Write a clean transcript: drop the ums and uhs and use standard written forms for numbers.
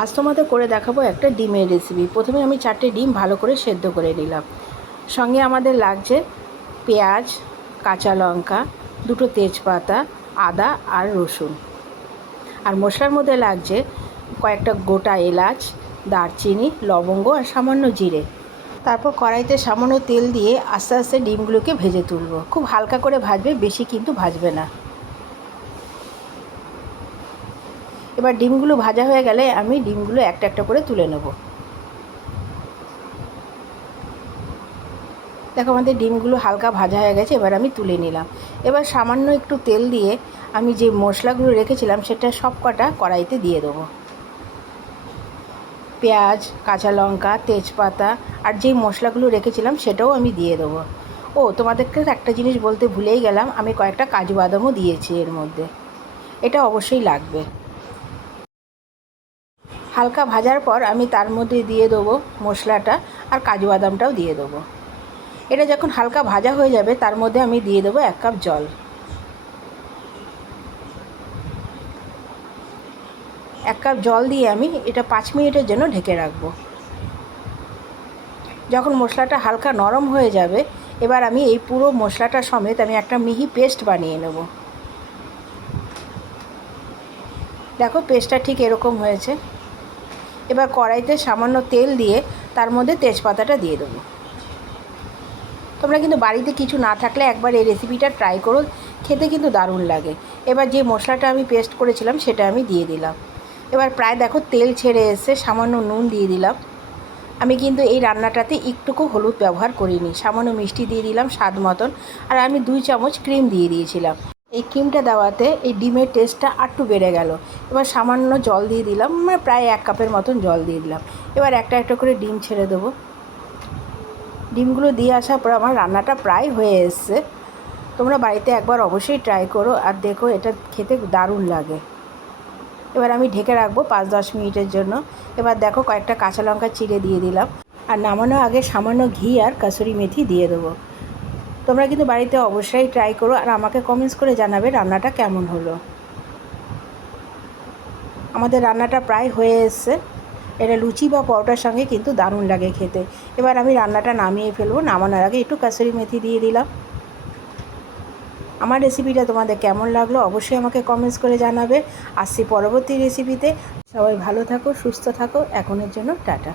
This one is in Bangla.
আজ তোমাদের করে দেখাবো একটা ডিমের রেসিপি। প্রথমে আমি 4টে ডিম ভালো করে সেদ্ধ করে নিলাম। সঙ্গে আমাদের লাগছে পেঁয়াজ, কাঁচা লঙ্কা, 2টো তেজপাতা, আদা আর রসুন। আর মশলার মধ্যে লাগছে কয়েকটা গোটা এলাচ, দারচিনি, লবঙ্গ আর সামান্য জিরে। তারপর কড়াইতে সামান্য তেল দিয়ে আস্তে আস্তে ডিমগুলোকে ভেজে তুলব। খুব হালকা করে ভাজবে, বেশি কিন্তু ভাজবে না। এবার ডিমগুলো ভাজা হয়ে গেলে আমি ডিমগুলো একটা একটা করে তুলে নেব। দেখো আমাদের ডিমগুলো হালকা ভাজা হয়ে গেছে, এবার আমি তুলে নিলাম। এবার সামান্য একটু তেল দিয়ে আমি যে মশলাগুলো রেখেছিলাম সেটা সব কটা কড়াইতে দিয়ে দেবো। পেঁয়াজ, কাঁচা লঙ্কা, তেজপাতা আর যেই মশলাগুলো রেখেছিলাম সেটাও আমি দিয়ে দেবো। ও তোমাদেরকে একটা জিনিস বলতে ভুলেই গেলাম, আমি কয়েকটা কাজু বাদামও দিয়েছি এর মধ্যে, এটা অবশ্যই লাগবে। হালকা ভাজার পর আমি তার মধ্যে দিয়ে দেবো মশলাটা আর কাজু বাদামটাও দিয়ে দেবো। এটা যখন হালকা ভাজা হয়ে যাবে তার মধ্যে আমি দিয়ে দেবো 1 কাপ জল। 1 কাপ জল দিয়ে আমি এটা 5 মিনিটের জন্য ঢেকে রাখবো। যখন মশলাটা হালকা নরম হয়ে যাবে এবার আমি এই পুরো মশলাটা সমেত আমি একটা মিহি পেস্ট বানিয়ে নেব। দেখো পেস্টটা ঠিক এরকম হয়েছে। এবার কড়াইতে সামান্য তেল দিয়ে তার মধ্যে তেজপাতাটা দিয়ে দেবো। তোমরা কিন্তু বাড়িতে কিছু না থাকলে একবার এই রেসিপিটা ট্রাই করো, খেতে কিন্তু দারুণ লাগে। এবার যে মশলাটা আমি পেস্ট করেছিলাম সেটা আমি দিয়ে দিলাম। এবার প্রায় দেখো তেল ছেড়ে এসে সামান্য নুন দিয়ে দিলাম। আমি কিন্তু এই রান্নাটাতে একটুকু হলুদ ব্যবহার করিনি, সামান্য মিষ্টি দিয়ে দিলাম স্বাদ মতন, আর আমি 2 চামচ ক্রিম দিয়ে দিয়েছিলাম। এই ক্রিমটা দেওয়াতে এই ডিমের টেস্টটা আরটু বেড়ে গেল। এবার সামান্য জল দিয়ে দিলাম, মানে প্রায় 1 কাপের মতন জল দিয়ে দিলাম। এবার একটা একটা করে ডিম ছেড়ে দেবো। ডিমগুলো দিয়ে আসার পর আমার রান্নাটা প্রায় হয়ে এসছে। তোমরা বাড়িতে একবার অবশ্যই ট্রাই করো, আর দেখো এটা খেতে দারুণ লাগে। এবার আমি ঢেকে রাখবো 5-10 মিনিটের জন্য। এবার দেখো কয়েকটা কাঁচা লঙ্কা চিড়ে দিয়ে দিলাম, আর নামানোর আগে সামান্য ঘি আর কাসুরি মেথি দিয়ে দেবো। তোমরা কিন্তু বাড়িতে অবশ্যই ট্রাই করো, আর আমাকে কমেন্টস করে জানাবে রান্নাটা কেমন হলো। আমাদের রান্নাটা প্রায় হয়ে এসছে। এটা লুচি বা পরোটার সঙ্গে কিন্তু দারুণ লাগে খেতে। এবার আমি রান্নাটা নামিয়ে ফেলবো। নামানোর আগে একটু কাসুরি মেথি দিয়ে দিলাম। আমার রেসিপিটা তোমাদের কেমন লাগলো অবশ্যই আমাকে কমেন্টস করে জানাবে। আসছি পরবর্তী রেসিপিতে। সবাই ভালো থাকো, সুস্থ থাকো। এখনের জন্য টাটা।